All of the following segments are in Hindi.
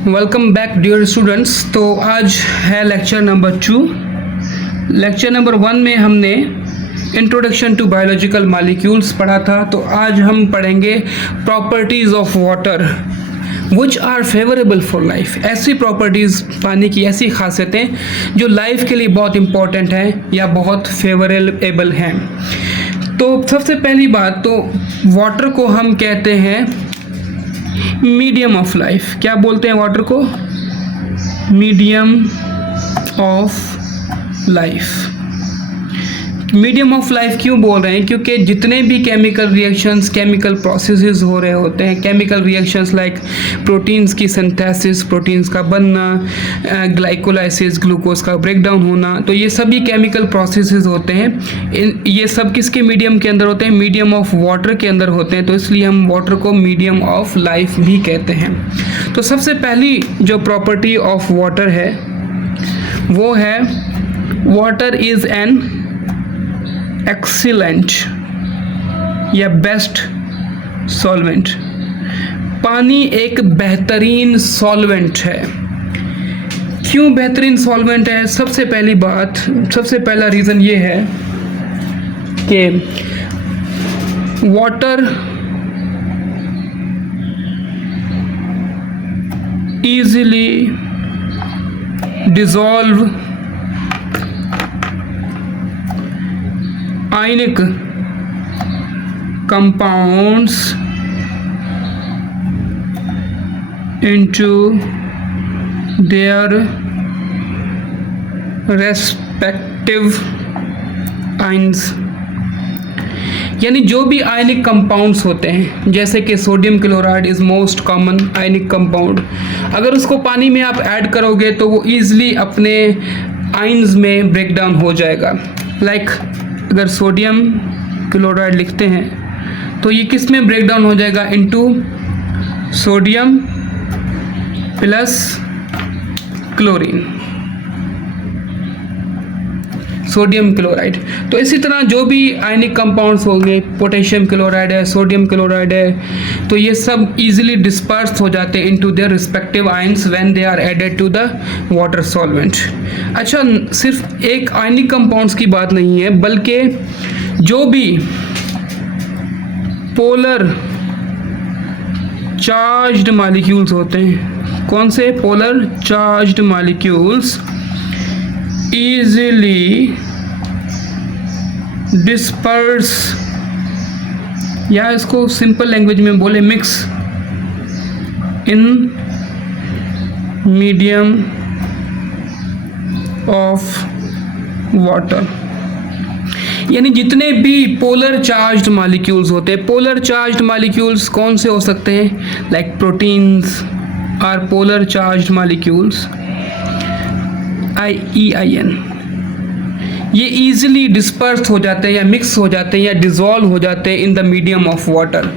Welcome back dear students. तो आज है लेक्चर नंबर 2। लेक्चर नंबर 1 में हमने इंट्रोडक्शन टू बायोलॉजिकल मॉलिक्यूल्स पढ़ा था। तो आज हम पढ़ेंगे properties of water which are favourable for life. ऐसी प्रॉपर्टीज़, पानी की ऐसी खासियतें जो लाइफ के लिए बहुत इम्पॉर्टेंट हैं या बहुत फेवरेबल हैं। तो सबसे पहली बात तो वाटर को हम कहते हैं मीडियम ऑफ लाइफ। क्या बोलते हैं वाटर को? Medium of life. Medium of life क्यों बोल रहे हैं? क्योंकि जितने भी केमिकल रिएक्शंस, केमिकल प्रोसेसेस हो रहे होते हैं, केमिकल रिएक्शंस लाइक प्रोटीन्स की सिंथेसिस, प्रोटीन्स का बनना, ग्लाइकोलाइसिस, ग्लूकोज का ब्रेकडाउन होना, तो ये सभी केमिकल प्रोसेसेस होते हैं। ये सब किसके मीडियम के अंदर होते हैं? मीडियम ऑफ वाटर के अंदर होते हैं। तो इसलिए हम वाटर को मीडियम ऑफ लाइफ भी कहते हैं। तो सबसे पहली जो प्रॉपर्टी ऑफ वाटर है वो है वाटर इज़ एन एक्सीलेंट या बेस्ट सॉल्वेंट। पानी एक बेहतरीन सॉल्वेंट है। क्यों बेहतरीन सॉल्वेंट है? सबसे पहली बात, सबसे पहला रीज़न ये है कि water easily dissolve ionic compounds into their respective ions। यानी जो भी आयनिक कंपाउंड्स होते हैं, जैसे कि sodium chloride is most common ionic compound, अगर उसको पानी में आप ऐड करोगे तो वो ईज़िली अपने आयंस में ब्रेक डाउन हो जाएगा। लाइक अगर सोडियम क्लोराइड लिखते हैं तो ये किस में ब्रेक डाउन हो जाएगा? Into sodium plus chlorine, sodium chloride. तो इसी तरह जो भी आयनिक कंपाउंड्स होंगे, पोटेशियम क्लोराइड है, सोडियम क्लोराइड है, तो ये सब इजीली डिस्पर्स हो जाते हैं into their respective ions when they are added to the water solvent. अच्छा, सिर्फ एक आयनिक कंपाउंड्स की बात नहीं है, बल्कि जो भी पोलर चार्ज्ड मॉलिक्यूल्स होते हैं, कौन से? Polar charged molecules easily disperse, या इसको सिंपल लैंग्वेज में बोले mix in medium of water. यानी जितने भी पोलर चार्ज्ड मॉलिक्यूल्स होते हैं, पोलर चार्ज्ड मॉलिक्यूल्स कौन से हो सकते हैं? Like proteins are polar charged molecules, IEIN। ये ईजिली डिस्पर्स हो जाते हैं या मिक्स हो जाते हैं या डिज़ोल्व हो जाते हैं in the medium of water.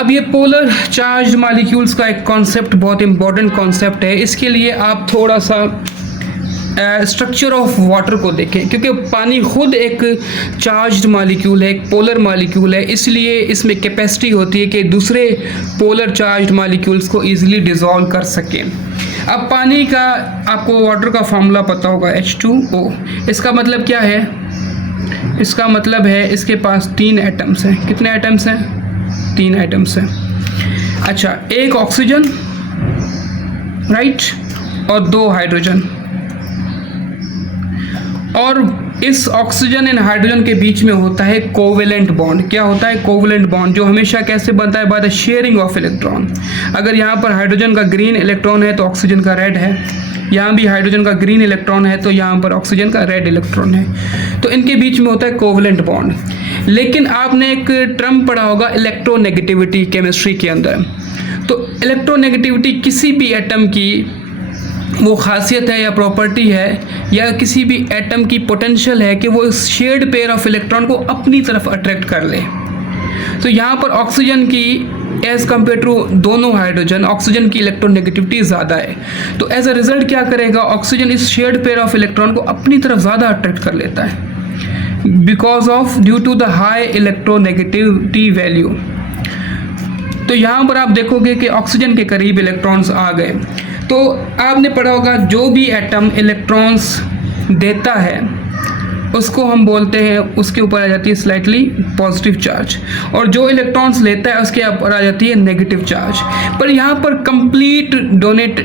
अब ये पोलर चार्ज मॉलिक्यूल्स का एक कॉन्सेप्ट बहुत इंपॉर्टेंट कॉन्सेप्ट है। इसके लिए आप थोड़ा सा स्ट्रक्चर ऑफ वाटर को देखें, क्योंकि पानी खुद एक चार्ज्ड मॉलिक्यूल है, एक पोलर मॉलिक्यूल है, इसलिए इसमें कैपेसिटी होती है कि दूसरे पोलर चार्ज्ड मॉलिक्यूल्स को ईजिली डिज़ोल्व कर सकें। अब पानी का आपको वाटर का फार्मूला पता होगा, H2O। इसका मतलब क्या है? इसका मतलब है इसके पास 3 एटम्स हैं। कितने एटम्स हैं? 3 एटम्स हैं। अच्छा, एक ऑक्सीजन, राइट, और 2 हाइड्रोजन। और इस ऑक्सीजन एंड हाइड्रोजन के बीच में होता है कोवेलेंट बॉन्ड। क्या होता है? कोवेलेंट बॉन्ड, जो हमेशा कैसे बनता है? By the sharing of electron. अगर यहाँ पर हाइड्रोजन का ग्रीन इलेक्ट्रॉन है तो ऑक्सीजन का रेड है, यहाँ भी हाइड्रोजन का ग्रीन इलेक्ट्रॉन है तो यहाँ पर ऑक्सीजन का रेड इलेक्ट्रॉन है। तो इनके बीच में होता है कोवेलेंट बॉन्ड। लेकिन आपने एक टर्म पढ़ा होगा इलेक्ट्रोनेगेटिविटी केमिस्ट्री के अंदर। तो इलेक्ट्रोनेगेटिविटी किसी भी एटम की वो खासियत है या प्रॉपर्टी है, या किसी भी एटम की पोटेंशियल है कि वो शेयर्ड पेयर ऑफ इलेक्ट्रॉन को अपनी तरफ अट्रैक्ट कर ले। तो यहाँ पर ऑक्सीजन की एज़ कम्पेयर टू दोनों हाइड्रोजन, ऑक्सीजन की इलेक्ट्रोनेगेटिविटी ज़्यादा है। तो एज अ रिजल्ट क्या करेगा? ऑक्सीजन इस शेयर्ड पेयर ऑफ इलेक्ट्रॉन को अपनी तरफ ज़्यादा अट्रैक्ट कर लेता है because of due to the high electronegativity value. तो यहाँ पर आप देखोगे कि ऑक्सीजन के करीब इलेक्ट्रॉन्स आ गए। तो आपने पढ़ा होगा जो भी एटम इलेक्ट्रॉन्स देता है उसको हम बोलते हैं, उसके ऊपर आ जाती है स्लाइटली पॉजिटिव चार्ज, और जो इलेक्ट्रॉन्स लेता है उसके ऊपर आ जाती है नेगेटिव चार्ज। पर यहाँ पर कंप्लीट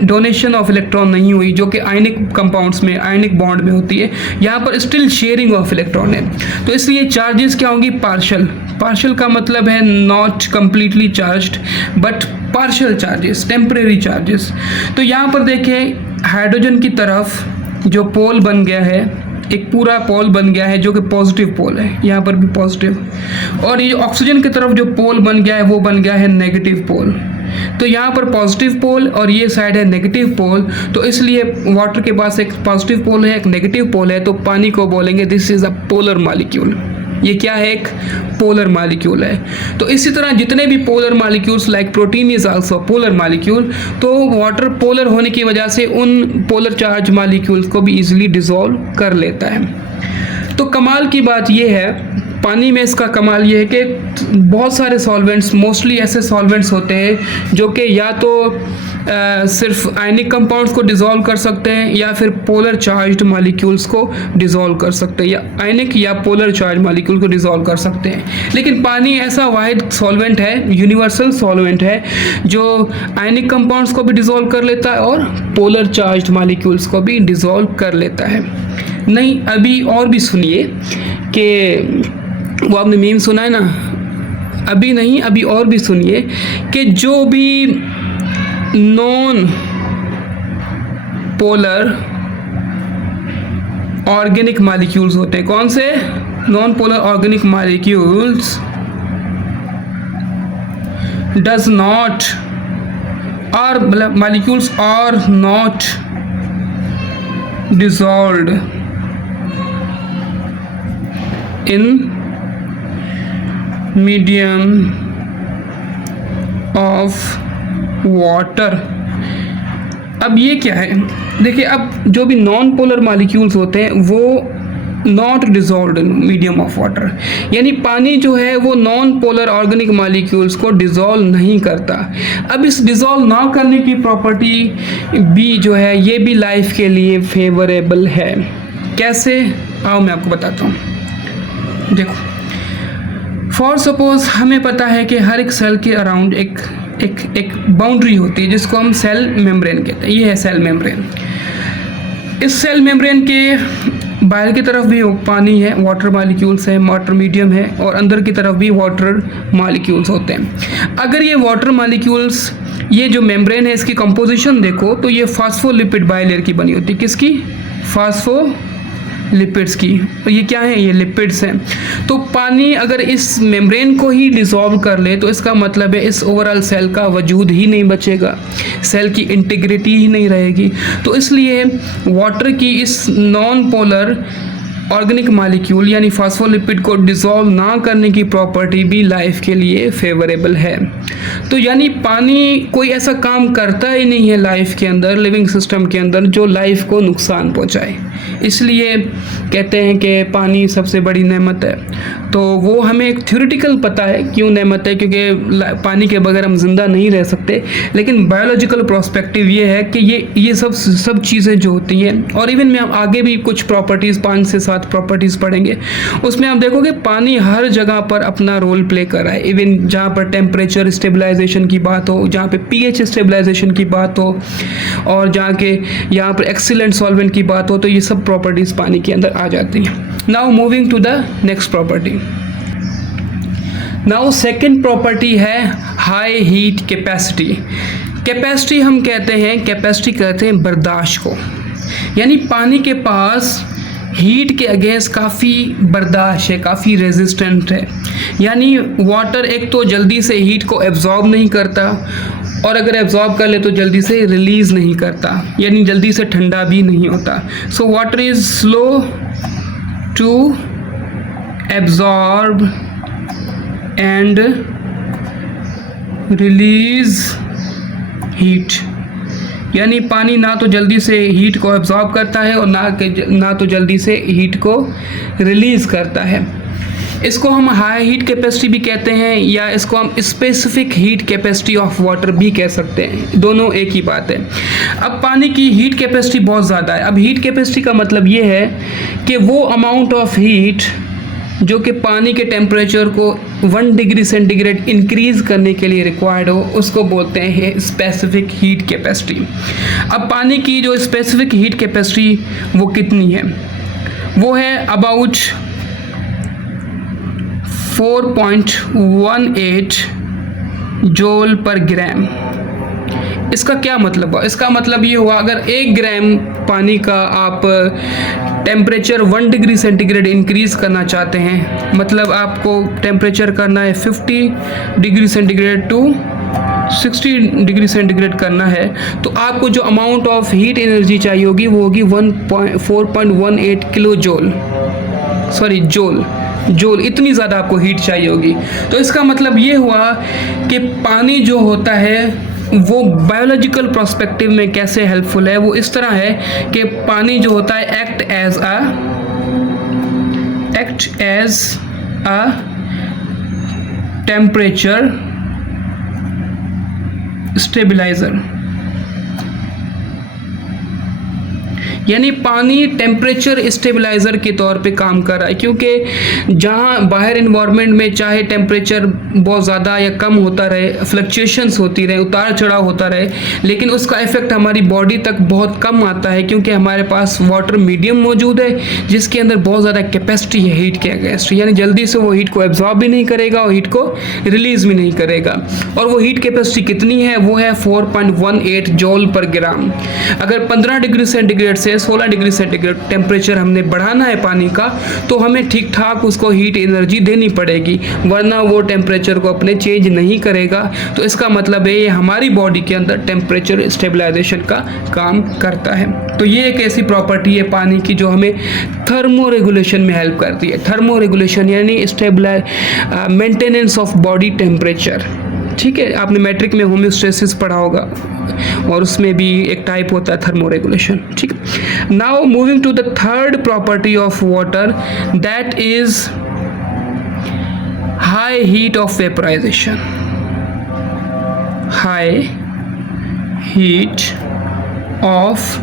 डोनेशन ऑफ इलेक्ट्रॉन नहीं हुई, जो कि आयनिक कंपाउंड्स में, आयनिक बॉन्ड में होती है। यहाँ पर स्टिल शेयरिंग ऑफ इलेक्ट्रॉन है। तो इसलिए चार्जेस क्या होंगी? पार्शल। पार्शल का मतलब है not completely charged but partial charges, temporary charges. तो यहाँ पर देखें हाइड्रोजन की तरफ जो पोल बन गया है, एक पूरा पोल बन गया है जो कि पॉजिटिव पोल है, यहाँ पर भी पॉजिटिव, और ये ऑक्सीजन की तरफ जो पोल बन गया है वो बन गया है नेगेटिव पोल। तो यहाँ पर पॉजिटिव पोल और ये साइड है नेगेटिव पोल। तो इसलिए वाटर के पास एक पॉजिटिव पोल है, एक नेगेटिव पोल है, तो पानी को बोलेंगे this is a polar molecule. ये क्या है? एक पोलर मॉलिक्यूल है। तो इसी तरह जितने भी polar molecules like protein is also polar molecule, तो वाटर पोलर होने की वजह से उन पोलर चार्ज मॉलिक्यूल्स को भी इजीली डिसॉल्व कर लेता है। तो कमाल की बात यह है पानी में, इसका कमाल ये है कि बहुत सारे सॉल्वेंट्स, मोस्टली ऐसे सॉल्वेंट्स होते हैं जो कि या तो सिर्फ आयनिक कंपाउंड्स को डिसॉल्व कर सकते हैं या फिर पोलर चार्ज्ड मॉलिक्यूल्स को डिसॉल्व कर सकते हैं, या आयनिक या पोलर चार्ज मॉलिक्यूल को डिसॉल्व कर सकते हैं। लेकिन पानी ऐसा वाहिद सॉल्वेंट है, यूनिवर्सल सॉल्वेंट है, जो आयनिक कंपाउंड्स को भी डिसॉल्व कर लेता है और पोलर चार्ज्ड मॉलिक्यूल्स को भी डिसॉल्व कर लेता है। नहीं, अभी और भी सुनिए कि वो आपने मीम सुना है ना, अभी नहीं, अभी और भी सुनिए कि जो भी नॉन पोलर ऑर्गेनिक मॉलिक्यूल्स होते हैं, कौन से? Non polar organic molecules does not, और molecules are not dissolved in medium of water. अब ये क्या है? देखिए, अब जो भी नॉन पोलर मॉलिक्यूल्स होते हैं वो not dissolved in medium of water, यानी पानी जो है वो नॉन पोलर ऑर्गेनिक मॉलिक्यूल्स को डिसॉल्व नहीं करता। अब इस डिसॉल्व ना करने की प्रॉपर्टी भी जो है ये भी लाइफ के लिए फेवरेबल है। कैसे? आओ मैं आपको बताता हूँ। देखो, फॉर सपोज हमें पता है कि हर एक सेल के अराउंड एक बाउंड्री होती है जिसको हम सेल मेम्ब्रेन कहते हैं। ये है सेल मेम्ब्रेन। इस सेल मेम्ब्रेन के बाहर की तरफ भी पानी है, वाटर मॉलिक्यूल्स है, वाटर मीडियम है, और अंदर की तरफ भी वाटर मॉलिक्यूल्स होते हैं। अगर ये वाटर मॉलिक्यूल्स, ये जो मेम्ब्रेन है इसकी कंपोजिशन देखो तो ये फास्फोलिपिड बाइलेयर की बनी होती है। किसकी? फास्फोलिपिड्स की। तो ये क्या है? ये लिपिड्स हैं। तो पानी अगर इस मेम्ब्रेन को ही डिसॉल्व कर ले तो इसका मतलब है इस ओवरऑल सेल का वजूद ही नहीं बचेगा, सेल की इंटीग्रिटी ही नहीं रहेगी। तो इसलिए वाटर की इस नॉन पोलर ऑर्गेनिक मॉलिक्यूल यानी फास्फोलिपिड को डिसॉल्व ना करने की प्रॉपर्टी भी लाइफ के लिए फेवरेबल है। तो यानी पानी कोई ऐसा काम करता ही नहीं है लाइफ के अंदर, लिविंग सिस्टम के अंदर, जो लाइफ को नुकसान पहुंचाए। इसलिए कहते हैं कि पानी सबसे बड़ी नेमत है। तो वो हमें एक थ्योरेटिकल पता है क्यों नेमत है, क्योंकि पानी के बगैर हम जिंदा नहीं रह सकते। लेकिन बायोलॉजिकल पर्सपेक्टिव ये है कि ये सब चीज़ें जो होती हैं, और इवन में आगे भी कुछ प्रॉपर्टीज़ 5 से 7 प्रॉपर्टीज़ पढ़ेंगे, उसमें आप देखोगे पानी हर जगह पर अपना रोल प्ले कर रहा है। इवन जहाँ पर टेम्परेचर स्टेबलाइजेशन की बात हो, जहाँ पे pH स्टेबलाइजेशन की बात हो, और यहाँ पर एक्सीलेंट सॉल्वेंट की बात हो, तो ये सब प्रॉपर्टीज़ पानी के अंदर आ जाती हैं। Now moving to the next property. Now second property है हाई हीट कैपेसिटी। कैपेसिटी हम कहते हैं बर्दाश्त को, यानी पानी के पास हीट के अगेंस्ट काफ़ी बर्दाश्त है, काफ़ी रेजिस्टेंट है। यानी वाटर एक तो जल्दी से हीट को एब्जॉर्ब नहीं करता, और अगर एब्जॉर्ब कर ले तो जल्दी से रिलीज़ नहीं करता, यानी जल्दी से ठंडा भी नहीं होता। So water is slow to absorb and release heat, यानी पानी ना तो जल्दी से हीट को एब्जॉर्ब करता है और ना तो जल्दी से हीट को रिलीज़ करता है। इसको हम हाई हीट कैपेसिटी भी कहते हैं या इसको हम specific heat capacity of water भी कह सकते हैं, दोनों एक ही बात है। अब पानी की हीट कैपेसिटी बहुत ज़्यादा है। अब हीट कैपेसिटी का मतलब ये है कि वो अमाउंट ऑफ हीट जो कि पानी के टेम्परेचर को 1 डिग्री सेंटीग्रेड इंक्रीज़ करने के लिए रिक्वायर्ड हो, उसको बोलते हैं स्पेसिफिक हीट कैपेसिटी। अब पानी की जो स्पेसिफिक हीट कैपेसिटी वो कितनी है, वो है अबाउट 4.18 जूल पर ग्राम। इसका क्या मतलब हुआ? इसका मतलब ये हुआ अगर 1 ग्राम पानी का आप टेम्परेचर 1 डिग्री सेंटीग्रेड इंक्रीज़ करना चाहते हैं, मतलब आपको टेम्परेचर करना है 50 degree centigrade to 60 degree centigrade करना है, तो आपको जो अमाउंट ऑफ हीट एनर्जी चाहिए होगी वो होगी 4.18 किलो जूल, सॉरी जूल, इतनी ज़्यादा आपको हीट चाहिए होगी। तो इसका मतलब ये हुआ कि पानी जो होता है वो बायोलॉजिकल पर्सपेक्टिव में कैसे हेल्पफुल है, वो इस तरह है कि पानी जो होता है act as a temperature stabiliser, यानी पानी टेम्परेचर स्टेबलाइज़र के तौर पे काम कर रहा है, क्योंकि जहाँ बाहर इन्वायरमेंट में चाहे टेम्परेचर बहुत ज़्यादा या कम होता रहे, फ्लक्चुएशंस होती रहे, उतार चढ़ाव होता रहे, लेकिन उसका इफ़ेक्ट हमारी बॉडी तक बहुत कम आता है, क्योंकि हमारे पास वाटर मीडियम मौजूद है जिसके अंदर बहुत ज़्यादा कैपेसिटी है हीट के अगेंस्ट, यानी जल्दी से वो हीट को एब्जॉर्ब भी नहीं करेगा और हीट को रिलीज़ भी नहीं करेगा। और वो हीट कैपेसिटी कितनी है, वो है 4.18 जूल पर ग्राम। अगर 15 डिग्री सेंटीग्रेड से 16 डिग्री सेंटीग्रेड टेम्परेचर हमने बढ़ाना है पानी का, तो हमें ठीक ठाक उसको हीट एनर्जी देनी पड़ेगी, वरना वो टेम्परेचर को अपने चेंज नहीं करेगा। तो इसका मतलब है ये हमारी बॉडी के अंदर टेम्परेचर स्टेबलाइजेशन का काम करता है। तो ये एक ऐसी प्रॉपर्टी है पानी की जो हमें थर्मो रेगुलेशन में हेल्प करती है। थर्मो रेगुलेशन यानी मेंटेनेंस ऑफ बॉडी टेम्परेचर, ठीक है। आपने मैट्रिक में होम्योस्टेसिस पढ़ा होगा और उसमें भी एक टाइप होता है थर्मो रेगुलेशन, ठीक है। Now moving to the third property of water, that is high heat of vaporisation. High heat of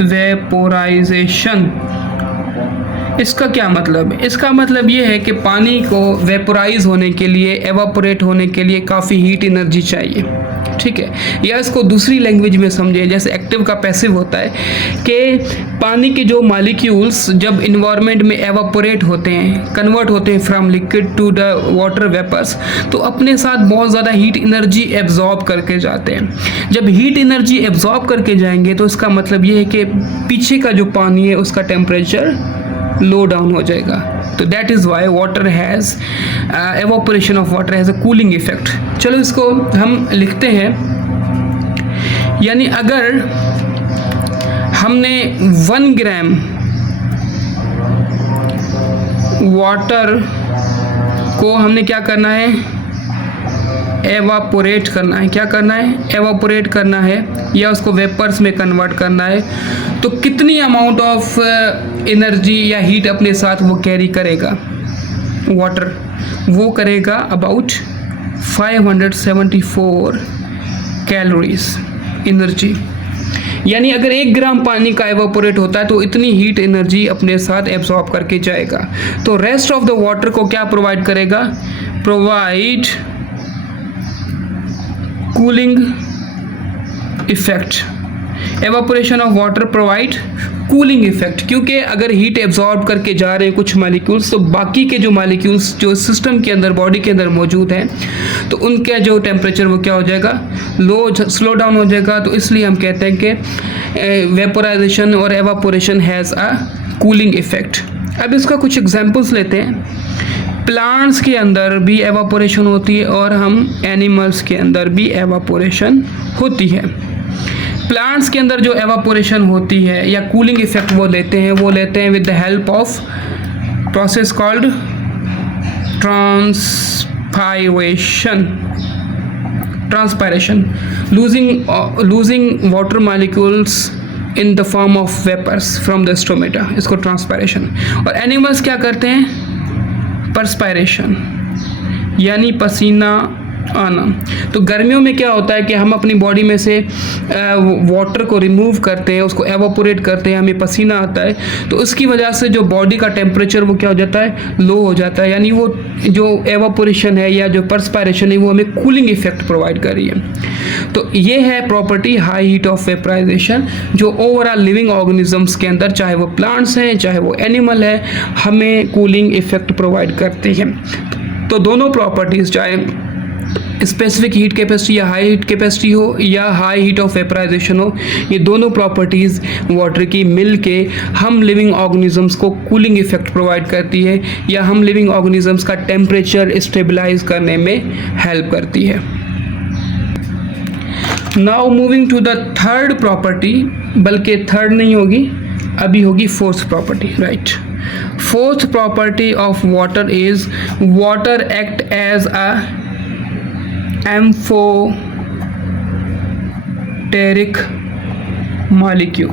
vaporisation, इसका क्या मतलब है? इसका मतलब ये है कि पानी को वेपोराइज होने के लिए, एवापोरेट होने के लिए काफ़ी हीट एनर्जी चाहिए, ठीक है। या इसको दूसरी लैंग्वेज में समझें, जैसे एक्टिव का पैसिव होता है कि पानी के जो मॉलिक्यूल्स जब इन्वायरमेंट में एवापोरेट होते हैं, कन्वर्ट होते हैं from liquid to the water vapours, तो अपने साथ बहुत ज़्यादा हीट एनर्जी एब्जॉर्ब करके जाते हैं। जब हीट एनर्जी एब्जॉर्ब करके जाएंगे तो इसका मतलब ये है कि पीछे का जो पानी है उसका टेम्परेचर लो डाउन हो जाएगा। तो that is why water has evaporation of water has a cooling effect. चलो इसको हम लिखते हैं, यानी अगर हमने 1 ग्राम वाटर को हमने क्या करना है, एवापोरेट करना है। क्या करना है? एवापोरेट करना है या उसको वेपर्स में कन्वर्ट करना है, तो कितनी अमाउंट ऑफ एनर्जी या हीट अपने साथ वो कैरी करेगा वाटर? वो करेगा अबाउट 574 कैलोरीज एनर्जी। यानी अगर 1 ग्राम पानी का एवापोरेट होता है तो इतनी हीट एनर्जी अपने साथ एब्जॉर्ब करके जाएगा। तो रेस्ट ऑफ द वाटर को क्या प्रोवाइड करेगा? Provide cooling effect. Evaporation of water provide cooling effect, क्योंकि अगर हीट एब्जॉर्ब करके जा रहे हैं कुछ मॉलिक्यूल्स, तो बाकी के जो मॉलिक्यूल्स जो सिस्टम के अंदर, बॉडी के अंदर मौजूद हैं, तो उनका जो टेम्परेचर वो क्या हो जाएगा? स्लो डाउन हो जाएगा। तो इसलिए हम कहते हैं कि वेपोराइजेशन और evaporation has a cooling effect. अब इसका कुछ एग्जांपल्स लेते हैं। प्लांट्स के अंदर भी एवापोरेशन होती है और हम एनिमल्स के अंदर भी एवापोरेशन होती है। प्लांट्स के अंदर जो एवापोरेशन होती है या कूलिंग इफेक्ट वो लेते हैं with the help of process called transpiration, losing water molecules in the form of vapours from the stomata, इसको ट्रांसपायरेशन। और एनिमल्स क्या करते हैं? परस्पायरेशन यानी पसीना आना। तो गर्मियों में क्या होता है कि हम अपनी बॉडी में से वाटर को रिमूव करते हैं, उसको एवापोरेट करते हैं, हमें पसीना आता है, तो उसकी वजह से जो बॉडी का टेम्परेचर वो क्या हो जाता है, लो हो जाता है। यानी वो जो एवापोरेशन है या जो परस्पायरेशन है वो हमें कूलिंग इफेक्ट प्रोवाइड कर रही है। तो ये है property high heat of vaporisation, जो ओवरऑल लिविंग ऑर्गेनिजम्स के अंदर, चाहे वो प्लांट्स हैं चाहे वो एनिमल है, हमें कूलिंग इफेक्ट प्रोवाइड करती है। तो दोनों प्रॉपर्टीज़, चाहे स्पेसिफिक हीट कैपेसिटी या हाई हीट कैपेसिटी हो या हाई हीट ऑफ वेपराइजेशन हो, ये दोनों प्रॉपर्टीज़ वाटर की मिल के हम लिविंग ऑर्गेनिजम्स को कूलिंग इफेक्ट प्रोवाइड करती है या हम लिविंग ऑर्गेनिजम्स का टेम्परेचर स्टेबलाइज करने में हेल्प करती है। Now moving to the third property, बल्कि थर्ड नहीं होगी, अभी होगी fourth property, right. Fourth property of water is water act as a amphoteric molecule.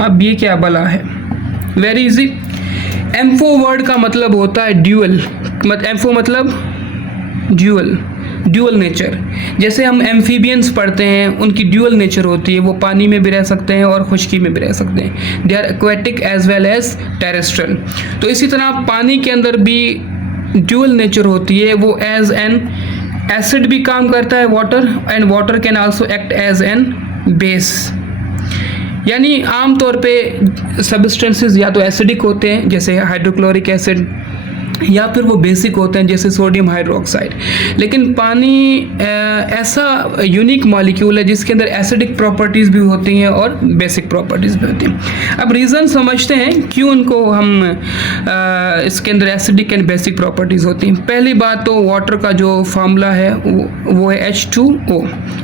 अब ये क्या बला है, वेरी इजी। एम्फो वर्ड का मतलब होता है ड्यूअल, एम्फो मतलब ड्यूअल नेचर। जैसे हम एम्फीबियंस पढ़ते हैं, उनकी ड्यूअल नेचर होती है, वो पानी में भी रह सकते हैं और खुश्की में भी रह सकते हैं। They are aquatic as well as terrestrial. तो इसी तरह पानी के अंदर भी ड्यूअल नेचर होती है, वो एज एन एसिड भी काम करता है water, and water can also act as an base. यानी आमतौर पे सब्सटेंसेस या तो एसिडिक होते हैं जैसे हाइड्रोक्लोरिक एसिड, या फिर वो बेसिक होते हैं जैसे सोडियम हाइड्रोक्साइड। लेकिन पानी ऐसा यूनिक मॉलिक्यूल है जिसके अंदर एसिडिक प्रॉपर्टीज़ भी होती हैं और बेसिक प्रॉपर्टीज़ भी होती हैं। अब रीज़न समझते हैं क्यों उनको हम इसके अंदर एसिडिक एंड बेसिक प्रॉपर्टीज़ होती हैं। पहली बात तो वाटर का जो फार्मूला है वो है H2O।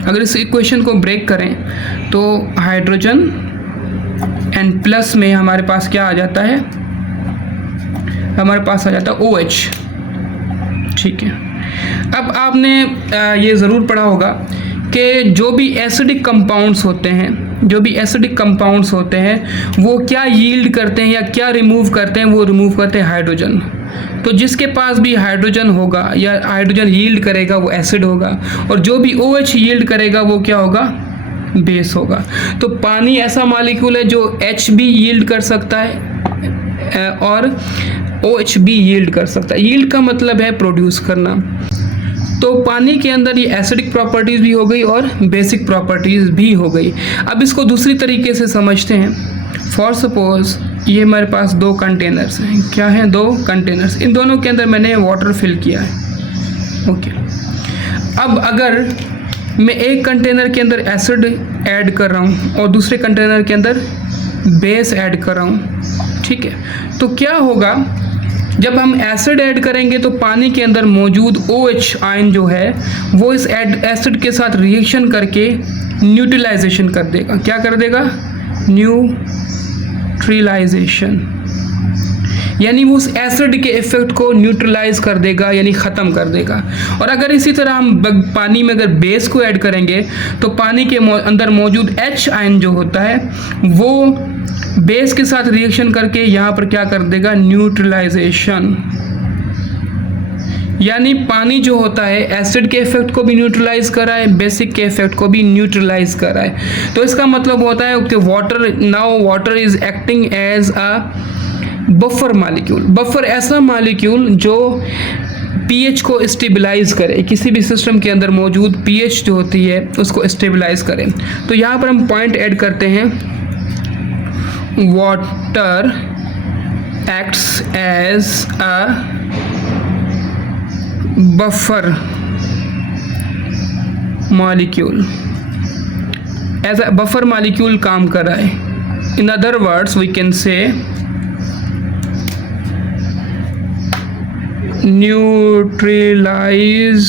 अगर इस इक्वेशन को ब्रेक करें तो हाइड्रोजन एंड प्लस में हमारे पास क्या आ जाता है, हमारे पास आ जाता है OH, ठीक है। अब आपने ये ज़रूर पढ़ा होगा कि जो भी एसिडिक कंपाउंड्स होते हैं, वो क्या यील्ड करते हैं या क्या रिमूव करते हैं, वो रिमूव करते हैं हाइड्रोजन। तो जिसके पास भी हाइड्रोजन होगा या हाइड्रोजन यील्ड करेगा वो एसिड होगा, और जो भी OH यील्ड करेगा वो क्या होगा, बेस होगा। तो पानी ऐसा मॉलिक्यूल है जो H भी यील्ड कर सकता है और OH भी यील्ड कर सकता है। यील्ड का मतलब है प्रोड्यूस करना। तो पानी के अंदर ये एसिडिक प्रॉपर्टीज़ भी हो गई और बेसिक प्रॉपर्टीज़ भी हो गई। अब इसको दूसरी तरीके से समझते हैं। फॉर सपोज ये हमारे पास दो कंटेनर्स हैं। क्या हैं, दो कंटेनर्स। इन दोनों के अंदर मैंने वाटर फिल किया है, ओके। अब अगर मैं एक कंटेनर के अंदर एसिड ऐड कर रहा हूँ और दूसरे कंटेनर के अंदर बेस ऐड कर रहा हूँ, ठीक है, तो क्या होगा, जब हम एसिड ऐड करेंगे तो पानी के अंदर मौजूद OH आयन जो है वो इस एसिड के साथ रिएक्शन करके न्यूट्रलाइजेशन कर देगा। क्या कर देगा, न्यूट्रलाइजेशन, यानी वो उस एसिड के इफेक्ट को न्यूट्रलाइज कर देगा, यानी ख़त्म कर देगा। और अगर इसी तरह हम पानी में अगर बेस को ऐड करेंगे तो पानी के अंदर मौजूद H आयन जो होता है वो बेस के साथ रिएक्शन करके यहाँ पर क्या कर देगा, न्यूट्रलाइजेशन। यानी पानी जो होता है एसिड के इफेक्ट को भी न्यूट्रलाइज कर रहा है, बेसिक के इफेक्ट को भी न्यूट्रलाइज कर रहा है। तो इसका मतलब होता है कि water is acting as a buffer molecule. Buffer ऐसा मॉलिक्यूल जो pH को स्टेबलाइज करे, किसी भी सिस्टम के अंदर मौजूद pH जो होती है उसको स्टेबलाइज करे। तो यहाँ पर हम पॉइंट ऐड करते हैं, water acts as a buffer molecule, as a buffer molecule काम कर रहा है। In other words we can say neutralize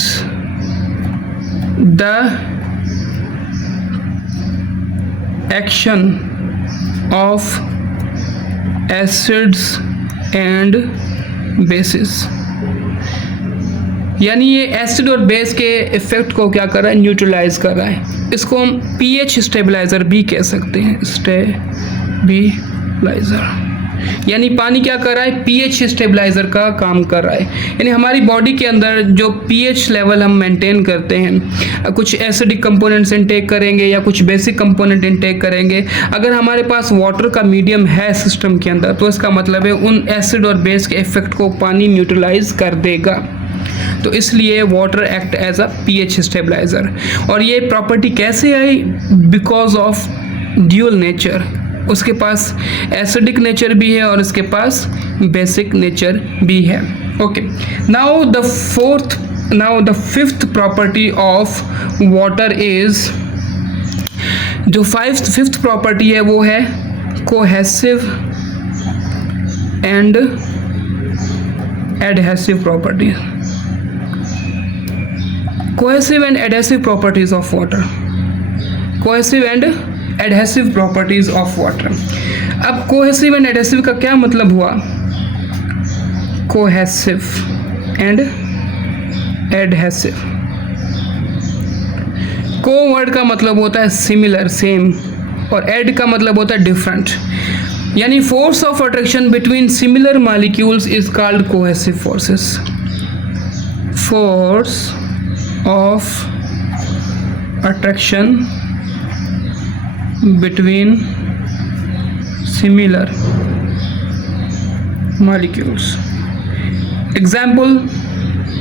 the action of acids and bases। यानी ये एसिड और बेस के इफेक्ट को क्या कर रहा है, न्यूट्रलाइज कर रहा है। इसको हम pH स्टेबलाइजर भी कह सकते हैं, स्टेबलाइजर। यानी पानी क्या कर रहा है, पीएच स्टेबलाइजर का काम कर रहा है। यानी हमारी बॉडी के अंदर जो पीएच लेवल हम मेंटेन करते हैं, कुछ एसिडिक कंपोनेंट्स इनटेक करेंगे या कुछ बेसिक कंपोनेंट इनटेक करेंगे, अगर हमारे पास वाटर का मीडियम है सिस्टम के अंदर तो इसका मतलब है उन एसिड और बेस के इफेक्ट को पानी न्यूट्रलाइज कर देगा। तो इसलिए water act as a pH stabiliser. और ये प्रॉपर्टी कैसे आई, बिकॉज ऑफ ड्यूअल नेचर, उसके पास एसिडिक नेचर भी है और इसके पास बेसिक नेचर भी है। Okay, now the fifth property of water is, जो फिफ्थ प्रॉपर्टी है वो है cohesive and adhesive property. Cohesive and adhesive properties of water, cohesive and adhesive properties of water. अब कोहेसिव एंड एडहेसिव का क्या मतलब हुआ, कोहेसिव एंड एडहेसिव, को वर्ड का मतलब होता है सिमिलर, सेम, और एड का मतलब होता है डिफरेंट। यानी force of attraction between similar molecules is called cohesive forces. Force of attraction between similar molecules. Example,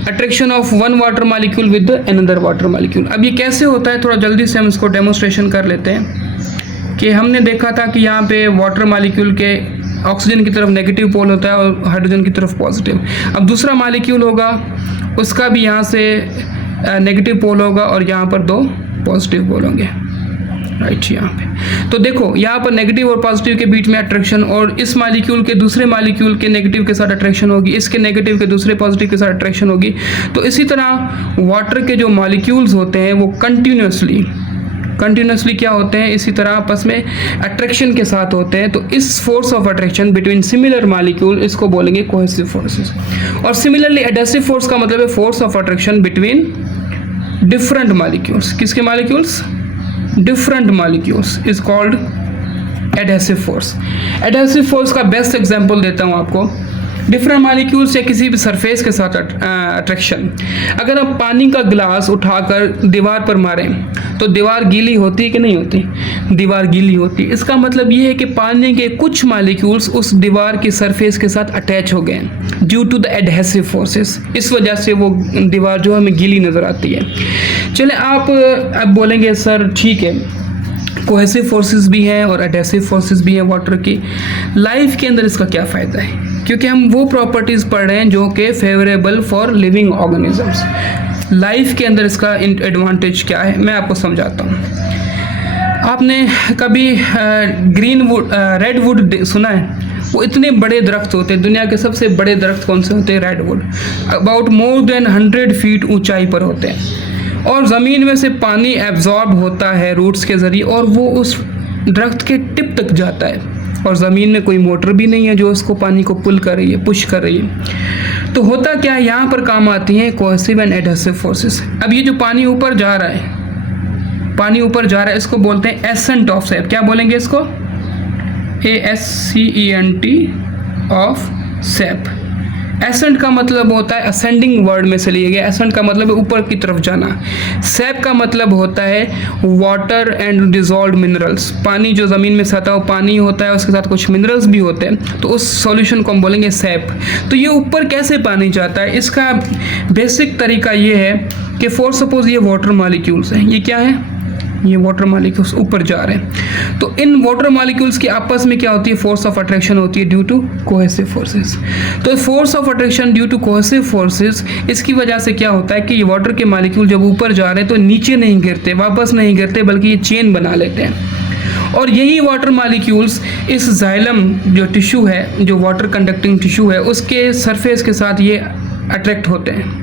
attraction of one water molecule with the another water molecule. अब ये कैसे होता है, थोड़ा जल्दी से हम इसको डेमोन्स्ट्रेशन कर लेते हैं। कि हमने देखा था कि यहाँ पे वाटर मॉलिक्यूल के ऑक्सीजन की तरफ नेगेटिव पोल होता है और हाइड्रोजन की तरफ पॉजिटिव। अब दूसरा मॉलिक्यूल होगा, उसका भी यहाँ से नेगेटिव पोल होगा और यहाँ पर दो पॉजिटिव पोल होंगे, राइट। यहाँ पे तो देखो, यहाँ पर नेगेटिव और पॉजिटिव के बीच में अट्रैक्शन, और इस मॉलिक्यूल के दूसरे मॉलिक्यूल के नेगेटिव के साथ अट्रैक्शन होगी, इसके नेगेटिव के दूसरे पॉजिटिव के साथ अट्रैक्शन होगी। तो इसी तरह वाटर के जो मॉलिक्यूल्स होते हैं वो कंटिन्यूसली क्या होते हैं, इसी तरह आपस में अट्रैक्शन के साथ होते हैं। तो इस force of attraction between similar molecule, इसको बोलेंगे कोहेसिव फोर्सेस। और सिमिलरली एडहेसिव फोर्स का मतलब है force of attraction between different molecules. किसके molecules, different molecules is called adhesive force। adhesive force का बेस्ट एग्जांपल देता हूँ आपको, डिफरेंट मॉलिक्यूल्स या किसी भी सरफेस के साथ अट्रैक्शन। अगर हम पानी का ग्लास उठाकर दीवार पर मारें तो दीवार गीली होती है कि नहीं होती, दीवार गीली होती है। इसका मतलब ये है कि पानी के कुछ मॉलिक्यूल्स उस दीवार की सरफेस के साथ अटैच हो गए due to the adhesive forces. इस वजह से वो दीवार जो हमें गीली नज़र आती है। चले, आप अब बोलेंगे सर ठीक है, कोहेसिव फोर्सेस भी हैं और एडहेसिव फोर्सेस भी हैं वाटर की, लाइफ के अंदर इसका क्या फ़ायदा है? क्योंकि हम वो प्रॉपर्टीज़ पढ़ रहे हैं जो कि favourable for living organisms. Life के अंदर इसका एडवांटेज क्या है, मैं आपको समझाता हूँ। आपने कभी रेड वुड सुना है? वो इतने बड़े दरख्त होते हैं, दुनिया के सबसे बड़े दरख्त कौन से होते हैं? Red wood. About more than 100 feet ऊंचाई पर होते हैं और ज़मीन में से पानी एब्जॉर्ब होता है रूट्स के ज़रिए और वो उस दरख्त के टिप तक जाता है, और ज़मीन में कोई मोटर भी नहीं है जो उसको पानी को पुल कर रही है, पुश कर रही है। तो होता क्या है, यहाँ पर काम आती हैं कोहेसिव एंड एडहेसिव फोर्सेस। अब ये जो पानी ऊपर जा रहा है, पानी ऊपर जा रहा है, इसको बोलते हैं एसेंट ऑफ सैप। क्या बोलेंगे इसको? ASCENT of SAP. एसेंट का मतलब होता है, असेंडिंग वर्ड में से लिया गया, एसेंट का मतलब है ऊपर की तरफ जाना। सैप का मतलब होता है वाटर एंड डिजॉल्व्ड मिनरल्स। पानी जो ज़मीन में सता है वो पानी होता है, उसके साथ कुछ मिनरल्स भी होते हैं, तो उस सॉल्यूशन को हम बोलेंगे सैप। तो ये ऊपर कैसे पानी जाता है, इसका बेसिक तरीका ये है कि फॉर सपोज ये वाटर मॉलिक्यूल्स हैं, ये क्या है, ये वाटर मॉलिक्यूल्स ऊपर जा रहे हैं। तो इन वाटर मॉलिक्यूल्स की आपस में क्या होती है, फोर्स ऑफ अट्रैक्शन होती है ड्यू टू कोहेसिव फोर्सेस। तो force of attraction due to cohesive forces, इसकी वजह से क्या होता है कि ये वाटर के मॉलिक्यूल जब ऊपर जा रहे हैं तो नीचे नहीं गिरते, वापस नहीं गिरते, बल्कि ये चेन बना लेते हैं। और यही वाटर मॉलिक्यूल्स इस जाइलम जो टिश्यू है, जो वाटर कंडक्टिंग टिश्यू है, उसके सरफेस के साथ ये अट्रैक्ट होते हैं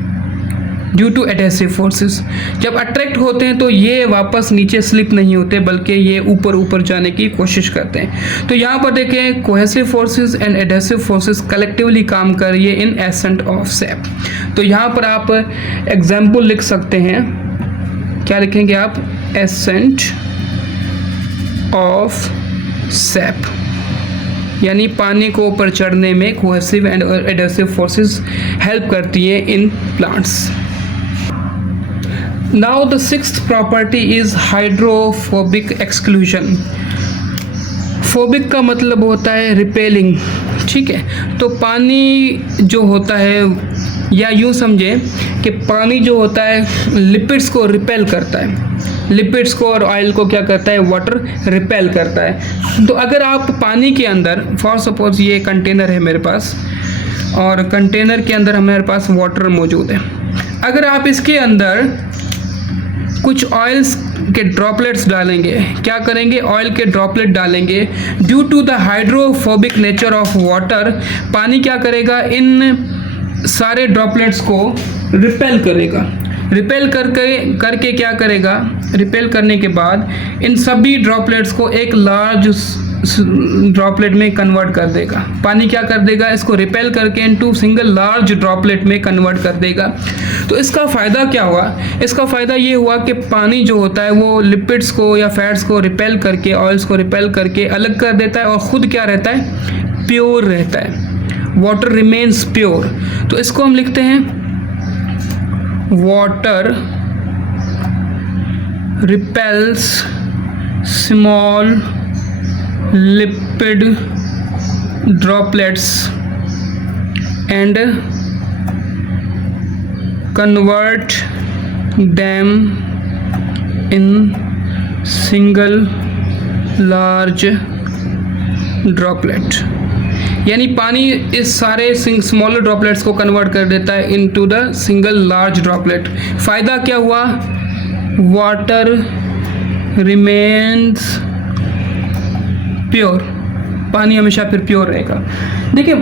ड्यू टू एडहेसिव फोर्सेस। जब अट्रैक्ट होते हैं तो ये वापस नीचे स्लिप नहीं होते, बल्कि ये ऊपर जाने की कोशिश करते हैं। तो यहाँ पर देखें, cohesive forces and adhesive forces collectively काम कर रही है इन एसेंट ऑफ सैप। तो यहाँ पर आप एग्जाम्पल लिख सकते हैं, क्या लिखेंगे आप? Ascent of SAP. यानी पानी को ऊपर चढ़ने में cohesive and adhesive forces help करती है in plants. Now the sixth property is hydrophobic exclusion. Phobic का मतलब होता है रिपेलिंग, ठीक है। तो पानी जो होता है, या यूँ समझें कि पानी जो होता है लिपिड्स को रिपेल करता है, लिपिड्स को और ऑयल को क्या करता है, वाटर रिपेल करता है। तो अगर आप पानी के अंदर, फॉर सपोज ये कंटेनर है मेरे पास और कंटेनर के अंदर हमारे पास वाटर मौजूद है, अगर आप इसके अंदर कुछ ऑयल्स के ड्रॉपलेट्स डालेंगे, क्या करेंगे, ऑयल के ड्रॉपलेट डालेंगे, due to the hydrophobic nature of water, पानी क्या करेगा, इन सारे ड्रॉपलेट्स को रिपेल करेगा। रिपेल करके क्या करेगा, रिपेल करने के बाद इन सभी ड्रॉपलेट्स को एक लार्ज ड्रॉपलेट में कन्वर्ट कर देगा। पानी क्या कर देगा, इसको रिपेल करके इनटू सिंगल लार्ज ड्रॉपलेट में कन्वर्ट कर देगा। तो इसका फ़ायदा क्या हुआ, इसका फ़ायदा ये हुआ कि पानी जो होता है वो लिपिड्स को या फैट्स को रिपेल करके, ऑयल्स को रिपेल करके अलग कर देता है और ख़ुद क्या रहता है, प्योर रहता है। Water remains pure. तो इसको हम लिखते हैं water repels small lipid droplets and convert them in single large droplet। यानी पानी इस सारे स्मॉलर ड्रॉपलेट्स को कन्वर्ट कर देता है into the single large droplet. फ़ायदा क्या हुआ, वाटर रिमेन्स प्योर, पानी हमेशा फिर प्योर रहेगा। देखिए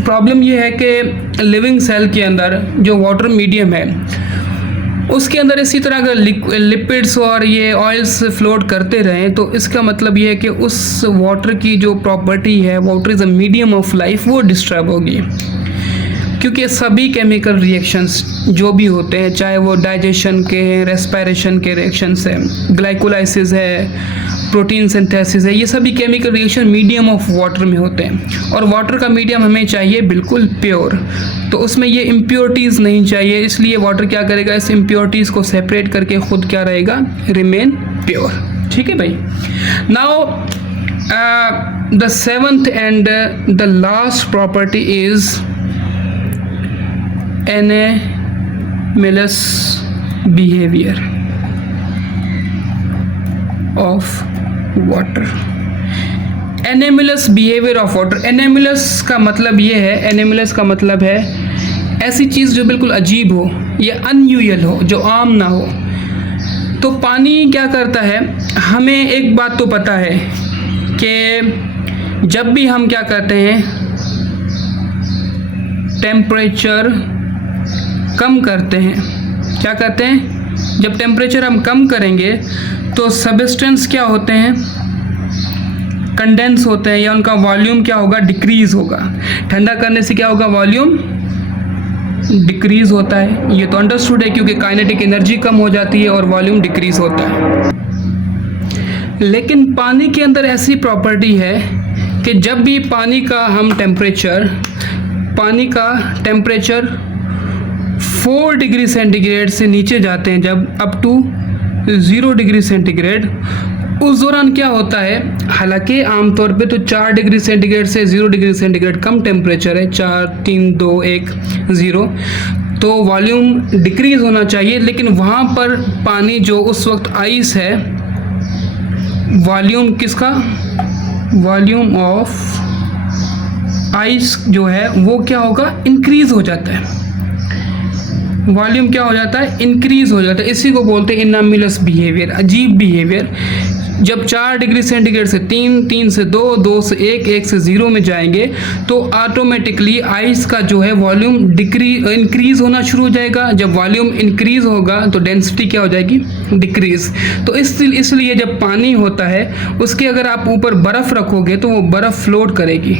प्रॉब्लम ये है कि लिविंग सेल के अंदर जो वाटर मीडियम है उसके अंदर इसी तरह अगर लिपिड्स और ये ऑयल्स फ्लोट करते रहें तो इसका मतलब ये है कि उस वाटर की जो प्रॉपर्टी है, water is a medium of life, वो डिस्टर्ब होगी। क्योंकि सभी केमिकल रिएक्शंस जो भी होते हैं, चाहे वो डाइजेशन के हैं, रेस्पिरेशन के रिएक्शंस हैं, ग्लाइकोलाइसिस है, प्रोटीन सिंथेसिस है, ये सभी chemical reaction medium of water में होते हैं। और वाटर का मीडियम हमें चाहिए बिल्कुल प्योर, तो उसमें ये इम्प्योरिटीज़ नहीं चाहिए। इसलिए वाटर क्या करेगा, इस इम्प्योरिटीज़ को सेपरेट करके खुद क्या रहेगा, रिमेन प्योर। ठीक है भाई। Now the seventh and the last property is anomalous behaviour of water. Anomalous behaviour of water, anomalous का मतलब ये है, एनामिलस का मतलब है ऐसी चीज़ जो बिल्कुल अजीब हो या अनयूजुअल हो, जो आम ना हो। तो पानी क्या करता है, हमें एक बात तो पता है कि जब भी हम क्या करते हैं, टेम्परेचर कम करते हैं, क्या करते हैं, जब टेम्परेचर हम कम करेंगे तो सबस्टेंस क्या होते हैं, कंडेंस होते हैं, या उनका वॉल्यूम क्या होगा, डिक्रीज़ होगा। ठंडा करने से क्या होगा, वॉल्यूम डिक्रीज़ होता है। ये तो अंडरस्टूड है क्योंकि काइनेटिक एनर्जी कम हो जाती है और वॉल्यूम डिक्रीज़ होता है। लेकिन पानी के अंदर ऐसी प्रॉपर्टी है कि जब भी पानी का हम टेम्परेचर 4 डिग्री सेंटीग्रेड से नीचे जाते हैं, जब अप टू 0 डिग्री सेंटीग्रेड, उस दौरान क्या होता है, हालांकि आमतौर पे तो 4 डिग्री सेंटीग्रेड से 0 डिग्री सेंटीग्रेड कम टेम्परेचर है, 4 3 2 1 0, तो वॉल्यूम डिक्रीज़ होना चाहिए। लेकिन वहाँ पर पानी जो उस वक्त आइस है, वॉल्यूम किसका, वॉल्यूम ऑफ आइस जो है वो क्या होगा, इंक्रीज़ हो जाता है। वॉल्यूम क्या हो जाता है, इंक्रीज़ हो जाता है। इसी को बोलते हैं एनामिलस बिहेवियर, अजीब बिहेवियर। जब 4 डिग्री सेंटीग्रेड से 3, 3 से 2, 2 से 1, 1 से 0 में जाएंगे तो ऑटोमेटिकली आइस का जो है वॉल्यूम इंक्रीज़ होना शुरू हो जाएगा। जब वॉल्यूम इंक्रीज़ होगा तो डेंसिटी क्या हो जाएगी, डिक्रीज़। तो इसलिए जब पानी होता है उसके अगर आप ऊपर बर्फ़ रखोगे तो वो बर्फ़ फ्लोट करेगी,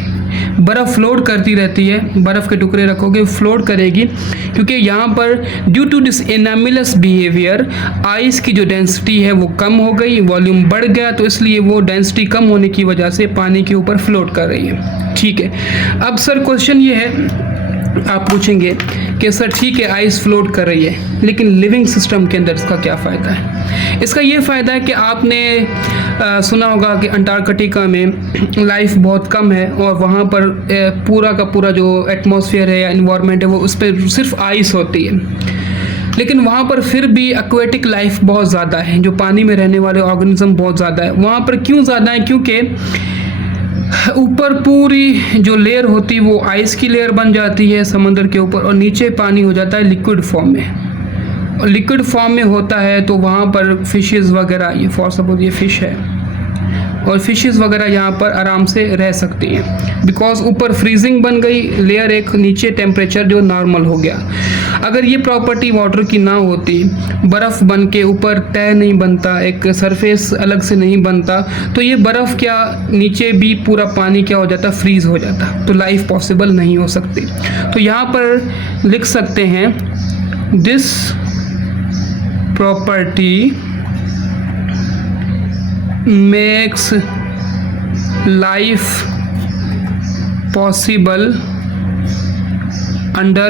बर्फ़ फ्लोट करती रहती है, बर्फ़ के टुकड़े रखोगे फ्लोट करेगी, क्योंकि यहाँ पर due to this anomalous behaviour ice की जो डेंसिटी है वो कम हो गई, वॉल्यूम बढ़ गया, तो इसलिए वो डेंसिटी कम होने की वजह से पानी के ऊपर फ्लोट कर रही है। ठीक है, अब सर क्वेश्चन ये है, आप पूछेंगे कि सर ठीक है आइस फ्लोट कर रही है, लेकिन लिविंग सिस्टम के अंदर इसका क्या फ़ायदा है? इसका ये फ़ायदा है कि आपने सुना होगा कि अंटार्कटिका में लाइफ बहुत कम है और वहाँ पर पूरा का पूरा जो एटमॉस्फेयर है या इन्वायरमेंट है वो उस पर सिर्फ आइस होती है, लेकिन वहाँ पर फिर भी एक्वेटिक लाइफ बहुत ज़्यादा है, जो पानी में रहने वाले ऑर्गेनिज्म बहुत ज़्यादा है। वहाँ पर क्यों ज़्यादा है? क्योंकि ऊपर पूरी जो लेयर होती है वो आइस की लेयर बन जाती है समंदर के ऊपर, और नीचे पानी हो जाता है लिक्विड फॉर्म में। और लिक्विड फॉर्म में होता है तो वहाँ पर फिशेस वगैरह, ये फॉर सपोज ये फ़िश है, और फिशेस वगैरह यहाँ पर आराम से रह सकती हैं, बिकॉज ऊपर फ्रीजिंग बन गई लेयर, एक नीचे टेम्परेचर जो नॉर्मल हो गया। अगर ये प्रॉपर्टी वाटर की ना होती, बर्फ़ बन के ऊपर तय नहीं बनता, एक सरफेस अलग से नहीं बनता, तो ये बर्फ़ क्या नीचे भी पूरा पानी क्या हो जाता, फ्रीज़ हो जाता, तो लाइफ पॉसिबल नहीं हो सकती। तो यहाँ पर लिख सकते हैं this property makes life possible under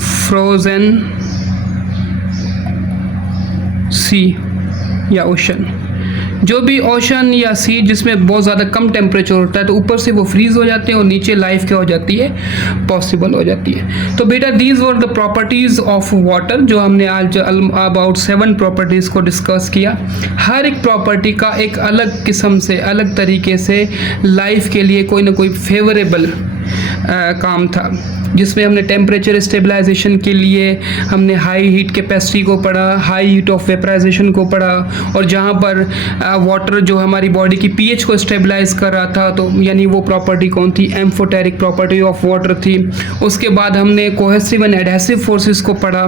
frozen sea या ओशन। जो भी ओशन या सी जिसमें बहुत ज़्यादा कम टेम्परेचर होता है तो ऊपर से वो फ्रीज हो जाते हैं और नीचे लाइफ क्या हो जाती है, पॉसिबल हो जाती है। तो बेटा these were the properties of water, जो हमने आज अबाउट 7 प्रॉपर्टीज़ को डिस्कस किया। हर एक प्रॉपर्टी का एक अलग किस्म से, अलग तरीके से लाइफ के लिए कोई ना कोई फेवरेबल काम था, जिसमें हमने टेम्परेचर स्टेबलाइजेशन के लिए हमने हाई हीट कैपेसिटी को पढ़ा, हाई हीट ऑफ वेपराइजेशन को पढ़ा, और जहाँ पर वाटर जो हमारी बॉडी की पीएच को स्टेबलाइज कर रहा था, तो यानी वो प्रॉपर्टी कौन थी, एम्फोटेरिक प्रॉपर्टी ऑफ वाटर थी। उसके बाद हमने कोहेसिव एंड एडहेसिव फोर्सेस को पढ़ा,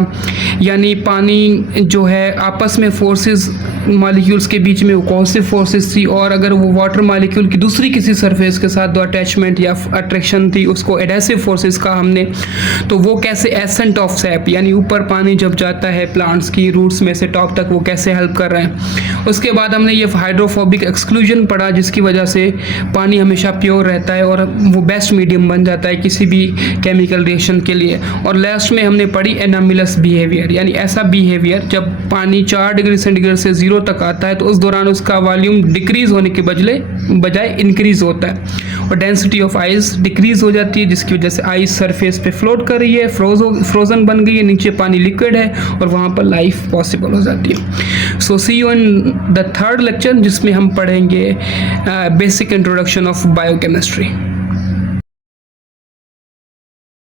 यानी पानी जो है आपस में फोर्सेस मॉलिक्यूल्स के बीच में वो कोहेसिव फोर्सेस थी, और अगर वो वाटर मॉलिक्यूल की दूसरी किसी सरफेस के साथ जो अटैचमेंट या अट्रैक्शन थी उसको एडहेसिव फोर्सेस का हमने, तो वो कैसे एसेंट ऑफ सैप, यानी ऊपर पानी जब जाता है प्लांट्स की रूट्स में से टॉप तक वो कैसे हेल्प कर रहे हैं। उसके बाद हमने ये हाइड्रोफोबिक एक्सक्लूजन पढ़ा, जिसकी वजह से पानी हमेशा प्योर रहता है और वो बेस्ट मीडियम बन जाता है किसी भी केमिकल रिएक्शन के लिए। और लास्ट में हमने पढ़ी एनामिलस बिहेवियर, यानी ऐसा बिहेवियर जब पानी 4 डिग्री सेंटीग्रेड से 0 तक आता है तो उस दौरान उसका वॉल्यूम डिक्रीज होने के बजाय इंक्रीज होता है और डेंसिटी ऑफ आइस डिक्रीज हो जाती है, जिसकी वजह से आइस सरफेस पे फ्लोट कर रही है, फ्रोजन बन गई है, नीचे पानी लिक्विड है और वहाँ पर लाइफ पॉसिबल हो जाती है। So see you in the 3rd lecture, जिसमें हम पढ़ेंगे बेसिक इंट्रोडक्शन ऑफ बायोकेमिस्ट्री।